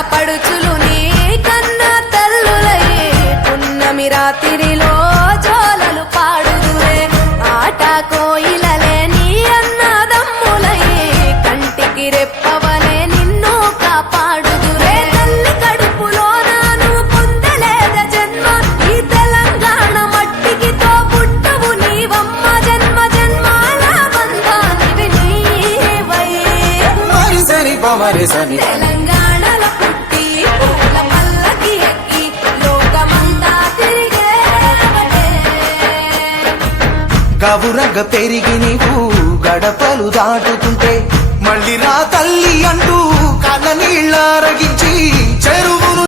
ఆడపడుచులు నీ కన్న తల్లులయ్యే పున్నమి రాత్రిలో జోలలు పాడుదురే. ఆట కోయిలలే నీ అన్నదమ్ములయ్యే కంటికి రెప్పవలే నిన్ను కాపాడుదురే. తల్లి కడుపులో నాను పొందలేద జన్మ. ఈ తెలంగాణ మట్టికి తో పుట్టవు నీవమ్మ. జన్మ జన్మాల బంధానివి నీవై. సరి పమరి సని తెలంగాణలో రవురగ పెరిగి నీవు గడపలు దాటుతుంటే మళ్ళీ రా తల్లి అంటూ కళ్ళ నీళ్ళ అరగించి చెరువును